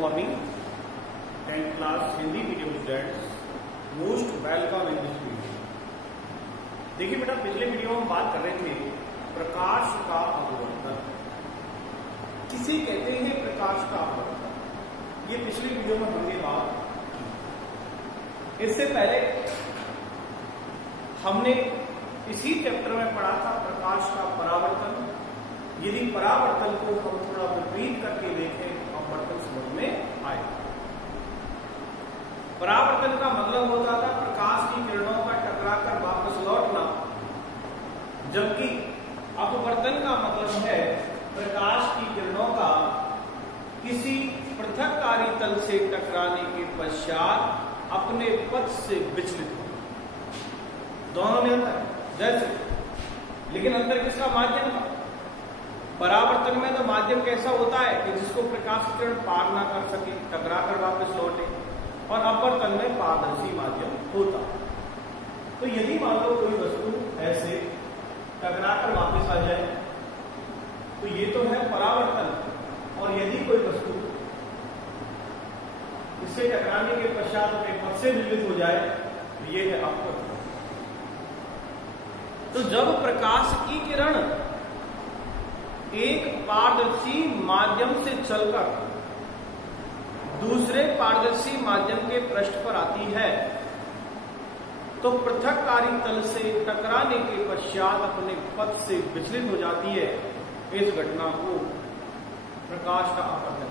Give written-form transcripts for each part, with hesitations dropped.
morning, 10th class Hindi medium students, most welcome in this video. देखिए बेटा, पिछले video में हम बात कर रहे थे प्रकाश का अपवर्तन। किसे कहते हैं प्रकाश का अपवर्तन? ये पिछली वीडियो में हमने बात की। इससे पहले हमने इसी चैप्टर में पढ़ा था प्रकाश का परावर्तन। यदि परावर्तन को हम थोड़ा विपरीत करके देखें तो अपवर्तन समझ में आए। परावर्तन का मतलब होता था प्रकाश की किरणों का टकराकर वापस लौटना, जबकि अपवर्तन का मतलब है प्रकाश की किरणों का किसी पृथककारी तल से टकराने के पश्चात अपने पथ से विचलित होना। दोनों में अंतर जैसे, लेकिन अंतर किसका? माध्यम का। परावर्तन में तो माध्यम कैसा होता है कि जिसको प्रकाश की किरण पार ना कर सके, टकरा कर वापस लौटे, और अपवर्तन में पारदर्शी माध्यम होता। तो यदि मान लो कोई वस्तु ऐसे टकरा कर वापस आ जाए तो ये तो है परावर्तन, और यदि कोई वस्तु इससे टकराने के पश्चात अपने पथ से विचलित हो जाए तो ये है अपवर्तन। तो जब प्रकाश की किरण एक पारदर्शी माध्यम से चलकर दूसरे पारदर्शी माध्यम के पृष्ठ पर आती है तो पृथककारी तल से टकराने के पश्चात अपने पथ से विचलित हो जाती है। इस घटना को प्रकाश का अपवर्तन।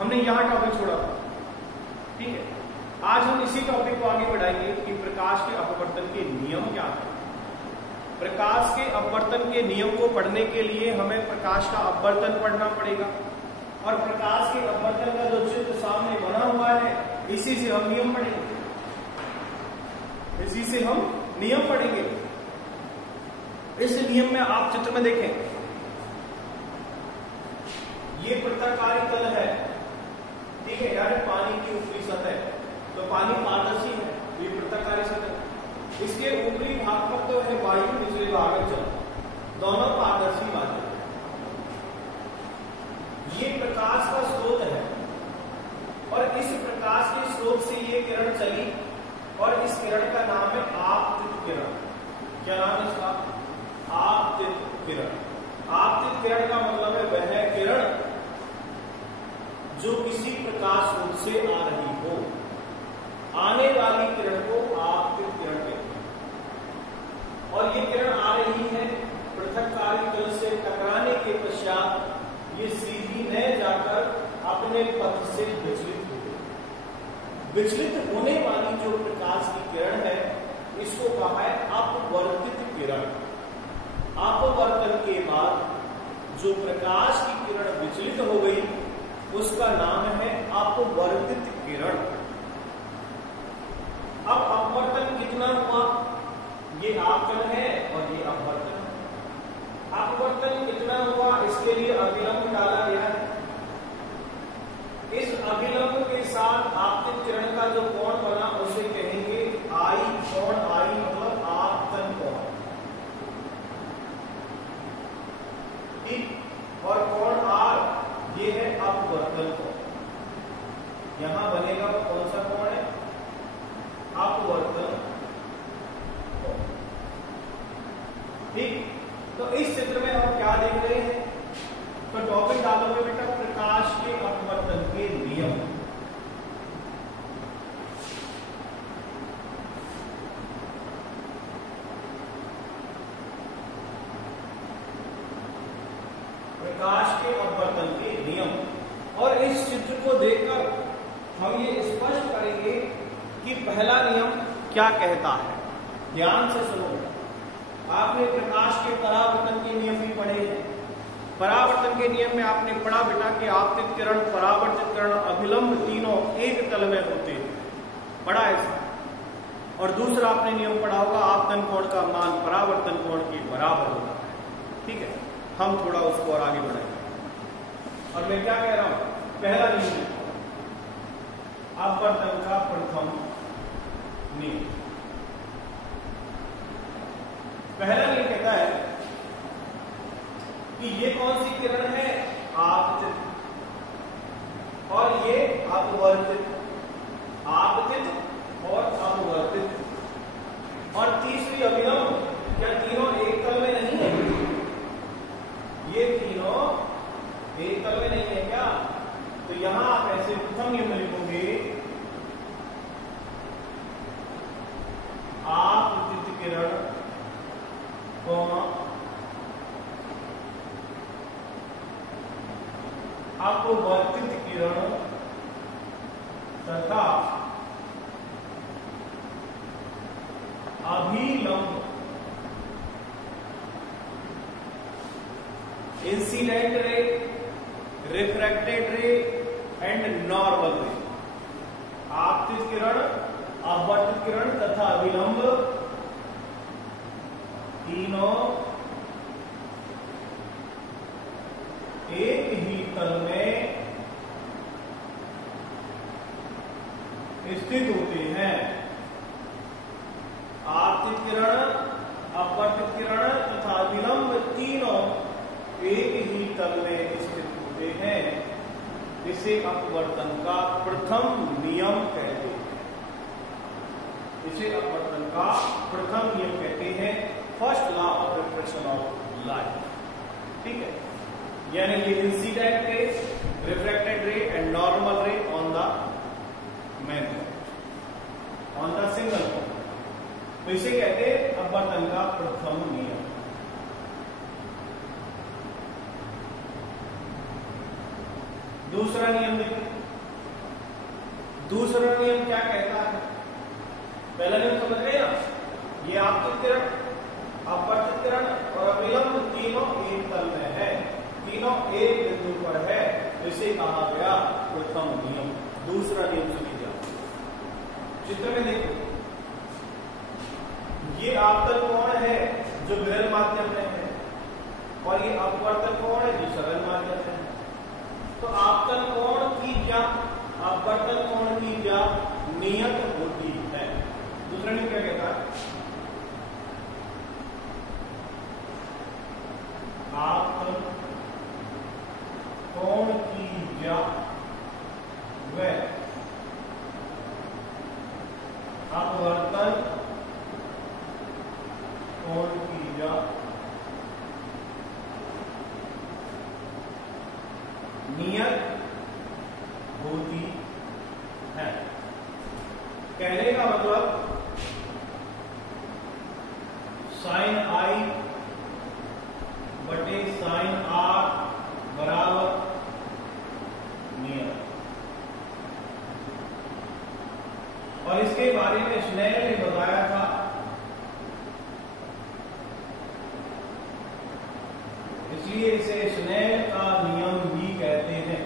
हमने यहां टॉपिक छोड़ा था, ठीक है। आज हम इसी टॉपिक को आगे बढ़ाएंगे कि प्रकाश के अपवर्तन के नियम क्या है। प्रकाश के अपवर्तन के नियम को पढ़ने के लिए हमें प्रकाश का अपवर्तन पढ़ना पड़ेगा, और प्रकाश के अपवर्तन का जो चित्र सामने बना हुआ है इसी से हम नियम पढ़ेंगे। इसी से हम नियम पढ़ेंगे। इस नियम में आप चित्र में देखें, ये पृथककारी तल है, ठीक है, यानी पानी की ऊपरी सतह। तो पानी पारदर्शी है, ये पृथककारी सतह। इसके ऊपरी भाग पर तो है वायु, निचले भाग में जल, दोनों पारदर्शी माध्यम। ये प्रकाश का स्रोत है, और इस प्रकाश के स्रोत से ये किरण चली, और इस किरण का नाम है आपतित किरण। क्या नाम है इसका? आपतित किरण। आपतित किरण का मतलब है वह किरण जो किसी प्रकाश स्रोत से आ रही हो। आने वाली किरण को आपतित किरण कहते हैं, और ये किरण आ रही है पृथककारी तल से टकराने के पश्चात ये सीधी न जाकर अपने पथ से विचलित हो गई। विचलित होने वाली जो प्रकाश की किरण है इसको कहा है अपवर्तित किरण। अपवर्तन के बाद जो प्रकाश की किरण विचलित हो गई उसका नाम है अपवर्तित किरण। अब अपवर्तन कितना हुआ? ये आपतन है और ये अपवर्तन है। अपवर्तन कितना हुआ इसके लिए अभिलंब डाला गया है। इस अभिलंब के साथ आपतित किरण का जो कोण बना उसे कहेंगे आई कोण। आई मतलब आपतन कोण, ठीक। और कोण आर ये है अपवर्तन कोण। यहां बनेगा वो कौन सा कोण है? अपवर्तन कोण, ठीक। तो इस चित्र में हम क्या देख रहे हैं? तो टॉपिक डालोगे बेटा प्रकाश के अपवर्तन के नियम। प्रकाश के अपवर्तन के नियम, और इस चित्र को देखकर हम ये स्पष्ट करेंगे कि पहला नियम क्या कहता है। ध्यान से सुनो। आपने प्रकाश के परावर्तन के नियम भी पढ़े हैं। परावर्तन के नियम में आपने पढ़ा बेटा कि आपतित किरण, परावर्तित किरण, अभिलंब तीनों एक तल में होते हैं। पढ़ा ऐसा। और दूसरा आपने नियम पढ़ा होगा आपतन कोण का मान परावर्तन कोण के बराबर होता है, ठीक है। हम थोड़ा उसको और आगे बढ़ाएंगे। और मैं क्या कह रहा हूं? पहला नियम अपवर्तन का प्रथम नियम। पहला नियम कहता है कि ये कौन सी किरण है? आपतित। अपवर्तित, आपतित और अपवर्तित। और तीसरी अभिलंब, क्या तीनों एक तल में नहीं है? ये तीनों एक तल में नहीं है क्या? तो यहां आप ऐसे प्रथम नियम लिखोगे, आपतित किरण अपवर्तित किरण तथा अभिलंब, incident ray, refracted ray and normal रे। आपतित किरण, अपवर्तित किरण तथा अभिलंब तीनों एक ही तल में स्थित होते हैं। आपतित किरण, अपवर्तित किरण तथा अभिलंब तीनों एक ही तल में स्थित होते हैं। इसे अपवर्तन का प्रथम नियम कहते हैं। इसे अपवर्तन का प्रथम नियम कहते हैं, first law of refraction of light. ठीक है, यानी ये incident ray, refracted ray and normal ray on the main point, on the single point. तो इसे कहते हैं अपवर्तन का प्रथम नियम। दूसरा नियम देखिए, दूसरा नियम क्या कहता है? पहला नियम समझ गए ना, ये आपतित किरण, अपवर्तित किरण और अभिलंब तीनों एक तल में है, तीनों एक बिंदु पर है, इसे कहा गया प्रथम नियम। दूसरा नियम समझिए, चित्र में देखो, ये आपतन कोण है जो विरल माध्यम में है और ये अपवर्तन कोण है जो सरल माध्यम में है। तो आपतन कोण की क्या, अपवर्तन कोण की क्या नियत होती है? दूसरा नियम क्या कहता है? आपतन कोण की क्या व अपवर्तन कोण की क्या नियत होती है। कहने का मतलब साइन आई बटे साइन आर बराबर नियत। और इसके बारे में स्नेल ने बताया था, इसलिए इसे स्नेल का नियम भी कहते हैं।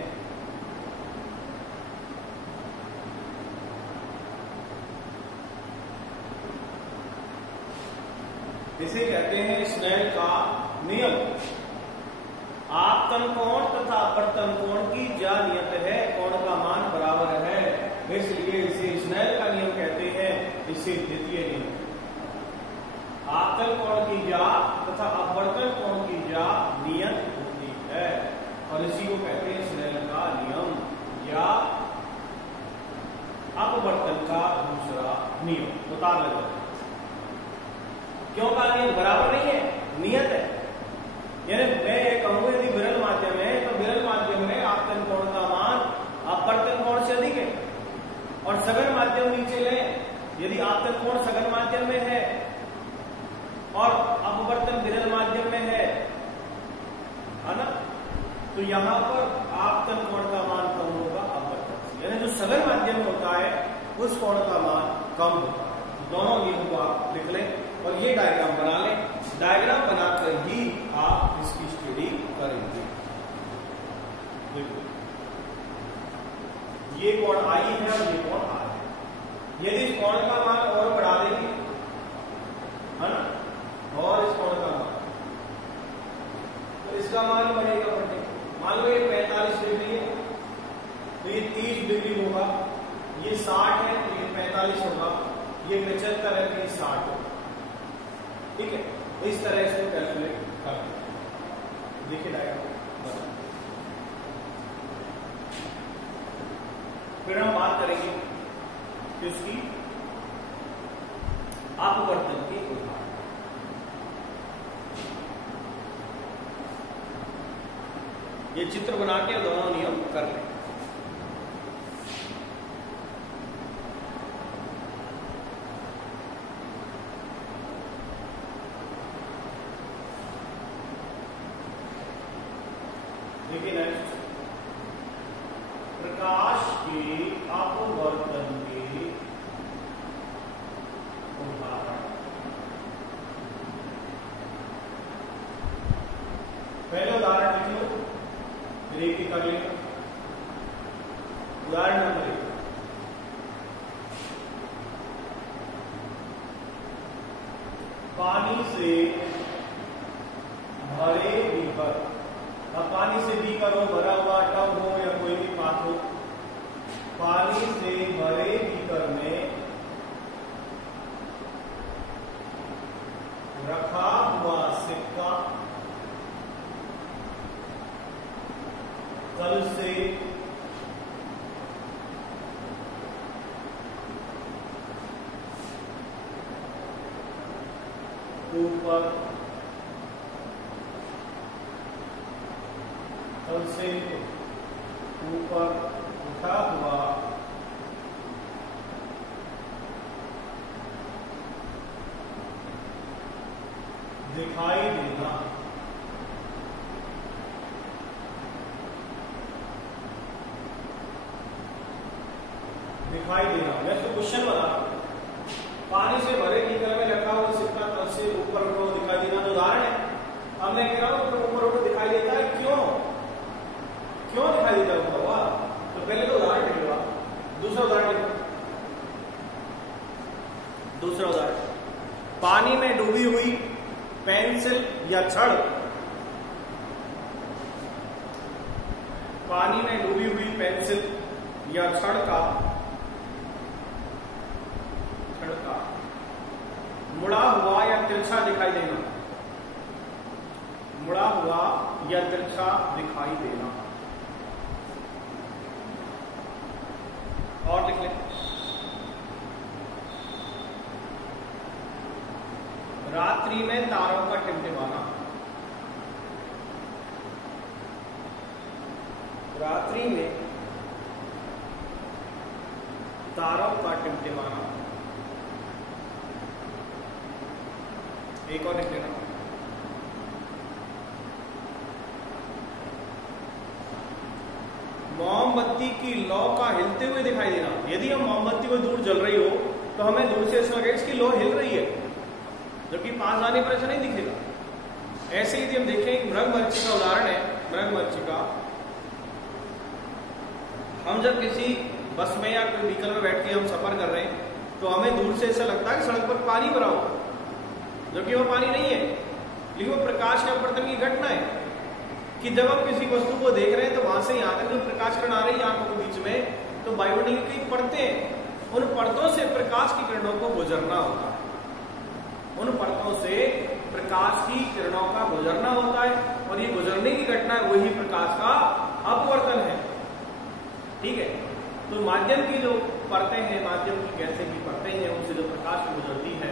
इसे कहते हैं स्नेल का नियम। आपतन कोण तथा अपवर्तन कोण की ज्या नियत है, कोण का मान बराबर है, इसलिए इसे स्नेल का नियम कहते हैं। इसे द्वितीय नियम। आपतन कोण की ज्या तथा अपवर्तन कोण की ज्या नियत होती है और इसी को कहते हैं स्नेल का नियम या अपवर्तन का दूसरा नियम। उतार लेते, क्यों का नियम बराबर नहीं है, नियत है। यानी मैं ये कहूंगा यदि विरल माध्यम है तो विरल माध्यम में आपतन कोण का मान अपवर्तन कोण से अधिक है, और सघन माध्यम नीचे ले, यदि आपतन कोण सघन माध्यम में है और अपवर्तन विरल माध्यम में है ना, तो यहां पर आपतन कोण का मान कम होगा अपवर्तन से, यानी जो सघन माध्यम में होता है उस कोण का मान कम होता है। दोनों नियमों को आप लिख लें और ये डायग्राम बना लें। डायग्राम बनाकर ही आप इसकी स्टडी करेंगे। ये कोण आई है और ये कोण आर है। यदि इस कोण का मान और बढ़ा देंगे, है ना, और इस कोण का मान, तो इसका मान बढ़ेगा बढ़े। मान लो ये 45 डिग्री है तो ये 30 डिग्री होगा, ये 60 है तो ये 45 होगा, ये 75 है तो ये 60 होगा। ठीक है, इस तरह इसको कैलकुलेट कर देखिए डायग्राम। बात करेंगे कि उसकी अपवर्तन की उदाहरण। ये चित्र बना के दोनों नियम कर लें। देखिए नेक्स्ट, प्रकाश के अपवर्तन के उदाहरण। पहले उदाहरण लिख लो, फिर एक ही कर लेंगे। उदाहरण नंबर 1, पानी से भरे बीकर। अब पानी से बीकर हो, भरा हुआ टब हो या कोई भी पात्र हो, पानी से भरे बीकर में रखा हुआ सिक्का तल से ऊपर, तल से ऊपर उठा हुआ दिखाई देना। दिखाई देना, मैं तो क्वेश्चन बना रहा हूं। पानी से भरे बीकर में रखा हुआ सिक्का तल से ऊपर उठा हुआ दिखाई देना, तो उदाहरण है। अब मैं कह रहा हूं ऊपर उठा दिखाई देता है, क्यों क्यों दिखाई देता है ऊपर हुआ? तो पहले तो उदाहरण लिख लो। दूसरा उदाहरण लिखो। दूसरा उदाहरण, पानी में डूबी हुई पेंसिल या छड़। पानी में डूबी हुई पेंसिल या छड़ का मुड़ा हुआ या तिरछा दिखाई देना। मुड़ा हुआ या तिरछा दिखाई देना। और लिख लें, रात्रि में तारों का टिमटिमाना। रात्रि में तारों का टिमटिमाना। एक और लिख लेना, मोमबत्ती की लौ का हिलते हुए दिखाई देना। यदि हम मोमबत्ती को दूर जल रही हो तो हमें दूर से ऐसा लगेगा इसकी लौ हिल रही है, जबकि पास आने पर ऐसा नहीं दिखेगा। ऐसे ही यदि हम देखें, एक मृगमरीचिका का उदाहरण है। मृगमरीचिका, हम जब किसी बस में या कोई व्हीकल में बैठ के हम सफर कर रहे हैं तो हमें दूर से ऐसा लगता है कि सड़क पर पानी भरा हो, जबकि वो पानी नहीं है। लेकिन वो प्रकाश के अपवर्तन की घटना है कि जब हम किसी वस्तु को देख रहे हैं तो वहां से यहाँ तक जो प्रकाश किरण आ रही है आंखों के बीच में, तो बायोमेट्रिक की कई परतें हैं, उन परतों से प्रकाश की किरणों को गुजरना होता है। उन परतों से प्रकाश की किरणों का गुजरना होता है, और ये गुजरने की घटना है, वही प्रकाश का अपवर्तन है। ठीक है, तो माध्यम की जो परतें हैं, माध्यम की गैसें की परतें हैं, उनसे जो प्रकाश गुजरती है,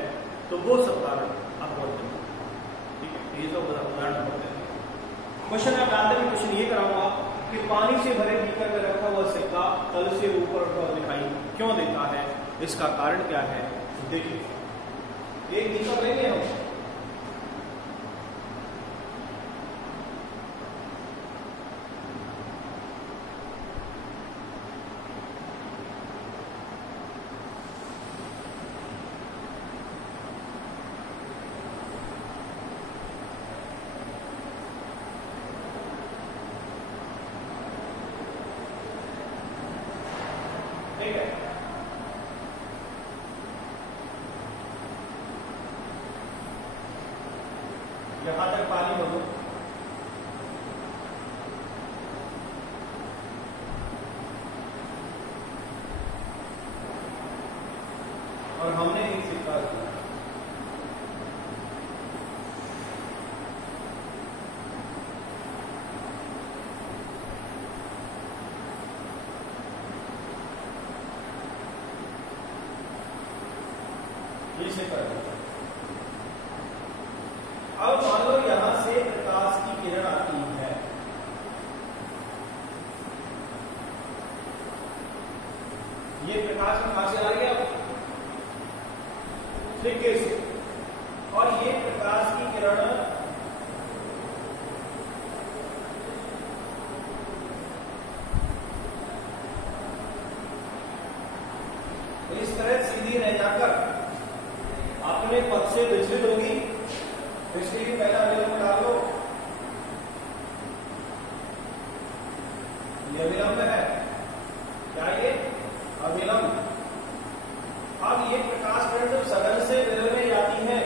तो वो सब कारण अपवर्तन। ठीक है, ये सब उदाहरण होते हैं। क्वेश्चन आप डालते में क्वेश्चन ये कराऊंगा कि पानी से भरे बीकर में रखा हुआ सिक्का तल से ऊपर उठा हुआ दिखाई क्यों देता है, इसका कारण क्या है? देखिए, एक बीकर लेंगे हम, ठीक है। यहां तक पानी भरो, और हमने एक सिक्का दिया। इसे कर देते हैं। अब मान लो यहां से प्रकाश की किरण आती है, ये प्रकाश में कहां से आ रही है? सिक्के से, और ये प्रकाश की किरण इस तरह सीधी रह जाकर अपने पथ से विचलित होगी। इसलिए भी पहला अविलंब डाल लो, ये अविलंब है, क्या ये अविलंब। अब ये प्रकाश किरण जब सघन से विरल में जाती है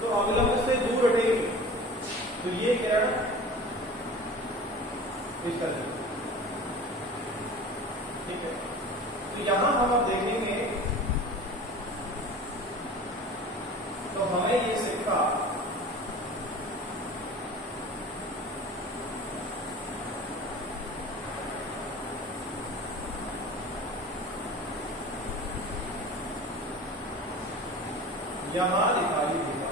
तो अविलंब से दूर हटेगी, तो ये किरण इस तरह, ठीक है। तो यहां हम अब देखेंगे तो हमें ये सिक्का यहां दिखाई देगा।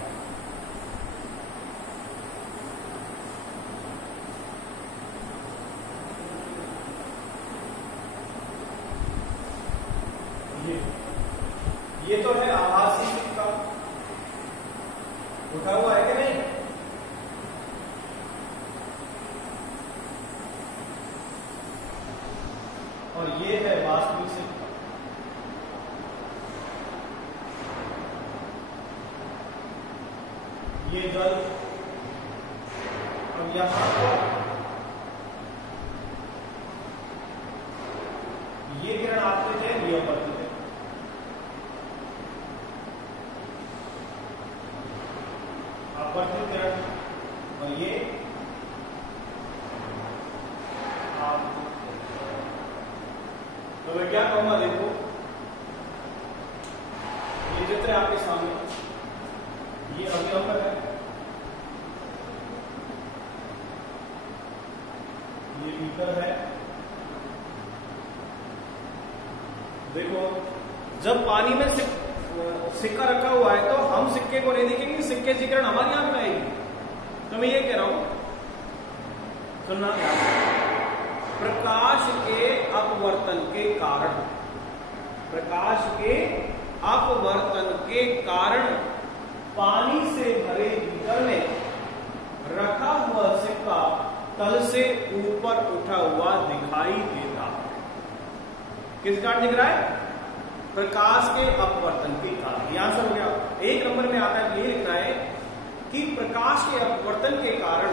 ये तो है आभासी सिक्का, उठा हुआ है कि नहीं? और ये है वास्तविक सिक्का। ये जल, अब यहां पर ये किरण आपके थे, ये अपवर्तित है। अपवर्तित किरण, और ये तो मैं क्या कहूंगा, देखो ये चित्र आपके सामने, ये अविलंब है, ये मीटर है। देखो जब पानी में सिक्का रखा हुआ है तो हम सिक्के को नहीं देखेंगे, सिक्के की किरण हमारी आंख में आएगी। तो मैं ये कह रहा हूं, सुनना, प्रकाश के अपवर्तन के कारण, प्रकाश के अपवर्तन के कारण पानी से भरे बीकर में रखा हुआ सिक्का तल से ऊपर उठा हुआ दिखाई देता। किस कारण दिख रहा है? प्रकाश के अपवर्तन के कारण। यहां से हो गया। एक नंबर में आता है, ये लिखना है कि प्रकाश के अपवर्तन के कारण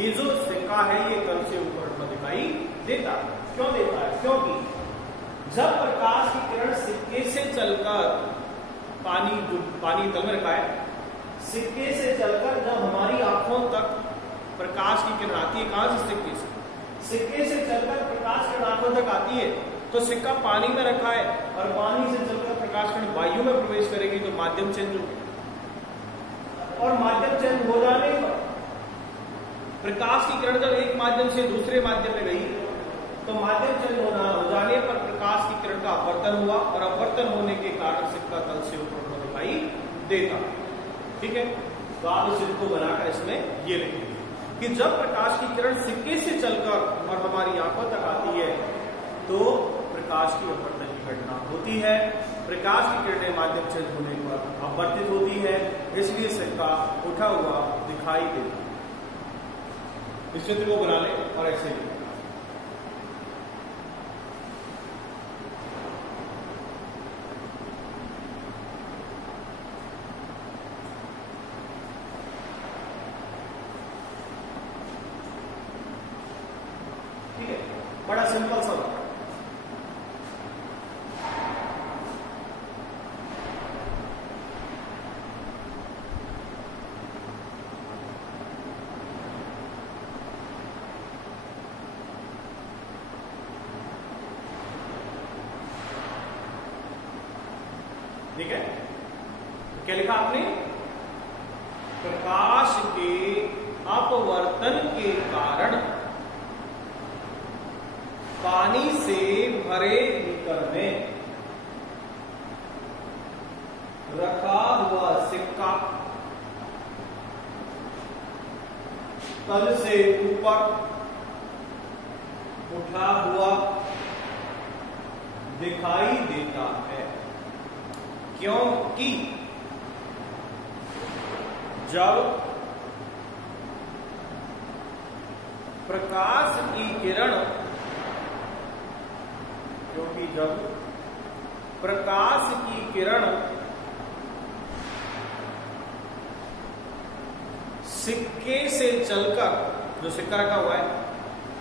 ये जो सिक्का है ये तल से ऊपर उठा दिखाई देता। क्यों देता है? क्योंकि जब प्रकाश की किरण सिक्के से चलकर पानी तल में रखा है, सिक्के से चलकर जब हमारी आंखों तक प्रकाश की किरण आती है, कहां से? सिक्के से। सिक्के से चलकर प्रकाश किरण आंखों तक आती है तो सिक्का पानी में रखा है और पानी से चलकर प्रकाश किरण वायु में प्रवेश करेगी तो माध्यम चेंज होगा। और माध्यम चेंज हो जाने पर प्रकाश की किरण जब एक माध्यम से दूसरे माध्यम में गई तो माध्यम चेंज हो जाने पर प्रकाश की किरण का अपवर्तन हुआ और अपवर्तन होने के कारण सिक्का तल से ऊपर दिखाई देता। ठीक है, तो आप इस चित्र को बनाकर इसमें ये लिखेंगे कि जब प्रकाश की किरण सिक्के से चलकर और हमारी आंखों तक आती है तो प्रकाश की अपवर्तन की घटना होती है। प्रकाश की किरणें माध्यम चेंज होने पर अपवर्तित होती है, इसलिए सिक्का उठा हुआ दिखाई देता। इस चित्र को बना ले और ऐसे लिखें। ठीक है, बड़ा सिंपल सा होता है। ठीक है, तो क्या लिखा आपने? प्रकाश के अपवर्तन के कारण पानी से भरे बीकर में रखा हुआ सिक्का तल से ऊपर उठा हुआ दिखाई देता है, क्योंकि जब प्रकाश की किरण सिक्के से चलकर, जो सिक्का रखा हुआ है,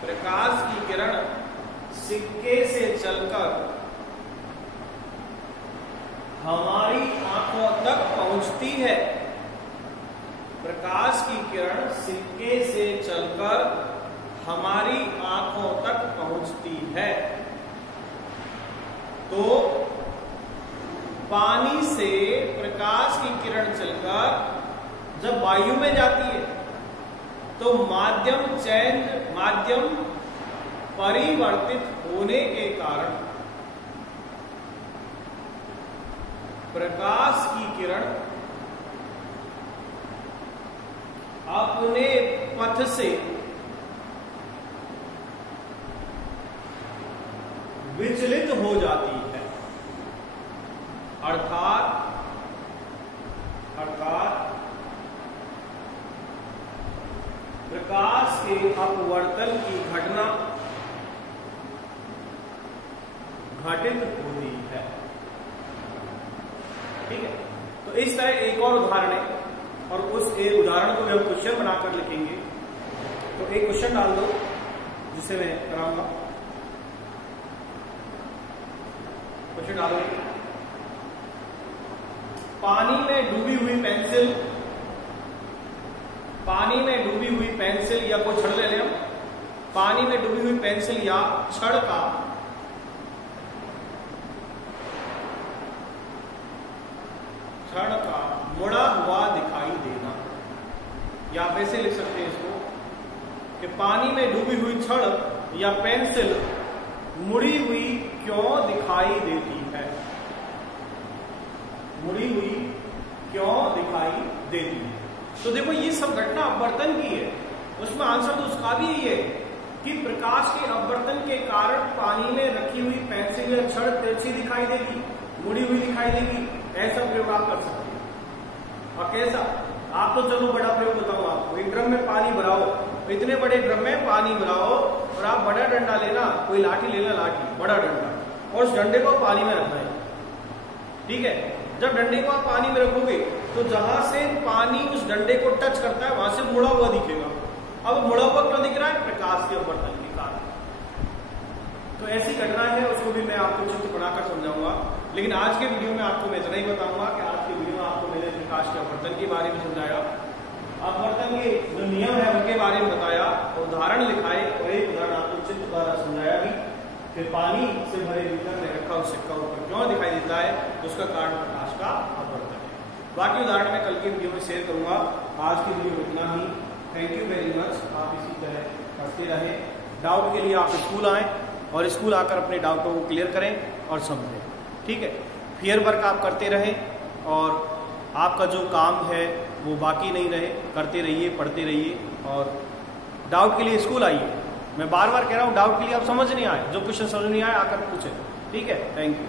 प्रकाश की किरण सिक्के से चलकर हमारी आंखों तक पहुंचती है, प्रकाश की किरण सिक्के से चलकर हमारी आंखों तक पहुंचती है, तो पानी से प्रकाश की किरण चलकर जब वायु में जाती है तो माध्यम परिवर्तित होने के कारण प्रकाश की किरण अपने पथ से विचलित हो जाती है, अर्थात प्रकाश के अपवर्तन की घटना घटित होती है। ठीक है, तो इस तरह एक और उदाहरण है, और उस एक उदाहरण को हम क्वेश्चन बनाकर लिखेंगे। तो एक क्वेश्चन डाल दो जिसे मैं कराऊंगा। क्वेश्चन डालो, पानी में डूबी हुई पेंसिल या कोई छड़ ले लें हम, पानी में डूबी हुई पेंसिल या छड़ का मुड़ा हुआ दिखाई देना, या आप ऐसे लिख सकते हैं इसको कि पानी में डूबी हुई छड़ या पेंसिल मुड़ी हुई क्यों दिखाई देती है, मुड़ी हुई क्यों दिखाई देती है। तो देखो ये सब घटना अपवर्तन की है, उसमें आंसर तो उसका भी यही है कि प्रकाश के अपवर्तन के कारण पानी में रखी हुई पेंसिल या छड़ तिरछी दिखाई देगी, मुड़ी हुई दिखाई देगी। ऐसा प्रयोग आप कर सकते हैं। और कैसा, आप तो चलो बड़ा प्रयोग बताओ आपको। एक ड्रम में पानी भराओ, इतने बड़े ड्रम में पानी भराओ और आप बड़ा डंडा लेना, कोई लाठी लेना, लाठी बड़ा डंडा, और उस डंडे को पानी में रखना है। ठीक है, जब डंडे को आप पानी में रखोगे तो जहां से पानी उस डंडे को टच करता है वहां से मुड़ा हुआ दिखेगा। अब मुड़ा हुआ क्यों दिख रहा है? प्रकाश के अपवर्तन के कारण। तो ऐसी घटना है, उसको भी मैं आपको चित्र बनाकर समझाऊंगा। लेकिन आज के वीडियो में आपको मैं इतना ही बताऊंगा कि आज के वीडियो में आपको मैंने प्रकाश के अपवर्तन के बारे में समझाया, अपवर्तन के जो नियम है उनके बारे में बताया, उदाहरण लिखाए और एक उदाहरण आपको चित्र द्वारा समझाया भी। फिर पानी से भरे बीकर में रखा उस सिक्का ऊपर क्यों दिखाई देता है, उसका कारण प्रकाश का अपवर्तन है। बाकी उदाहरण मैं कल के वीडियो में शेयर करूंगा। आज की वीडियो में इतना ही। Thank you very much. आप इसी तरह करते रहे। डाउट के लिए आप स्कूल आएँ और स्कूल आकर अपने डाउटों को क्लियर करें और समझें। ठीक है, फियर वर्क आप करते रहें और आपका जो काम है वो बाकी नहीं रहे, करते रहिए, पढ़ते रहिए। और डाउट के लिए स्कूल आइए। मैं बार बार कह रहा हूँ, डाउट के लिए आप समझ नहीं आए, जो क्वेश्चन समझ नहीं आए आकर पूछें। ठीक है, थैंक यू।